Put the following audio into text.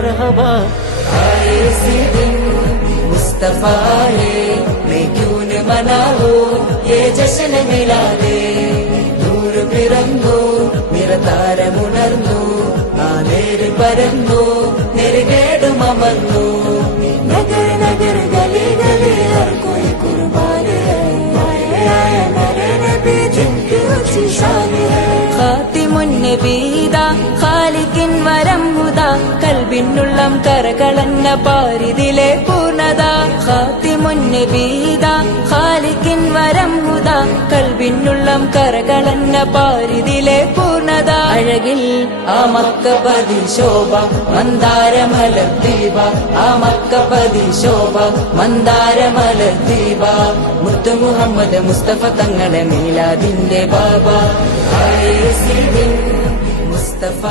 मरहबा आए इसी दिन मुस्तफा है, मैं क्यों न मनाऊं ये जश्न मिलादे. നൂർ പിറന്നു നിറതാരമുണർന്നു, ആ നേര് പരന്നു നെരുകേടുമർന്നു. നഗർ നഗർ ഗലി ഗലി ഹർ കോയി കുർബാൻ ഹൈ, ആയ നരേ നബി ജിൻകി ഊंची शान है. ഖാതിമുൻ നബീദാ ഖാലിഖിൻ വരം ഹുദാ, കൽബിനുള്ളം കരകളന്ന പാരിതിലെ പൂർണ്ണത. ഖാതിമുൻ നബീദാ ഖാലിഖിൻ വരം ഹുദാ, കൽബിനുള്ളം കരകളന്ന പാരിതിലെ പൂർണ്ണത. അഴകിൽ ആ മക്കപതി ശോഭ മന്ദാരമലർ ദീപ, ആ മക്കപതി ശോഭ മന്ദാരമലർ ദീപ. മുത്തു മുഹമ്മദ് മുസ്തഫ തങ്ങളെ മീലാദിന്റെ ബാബ. ആയ ഇസി ദിൻ മുസ്തഫ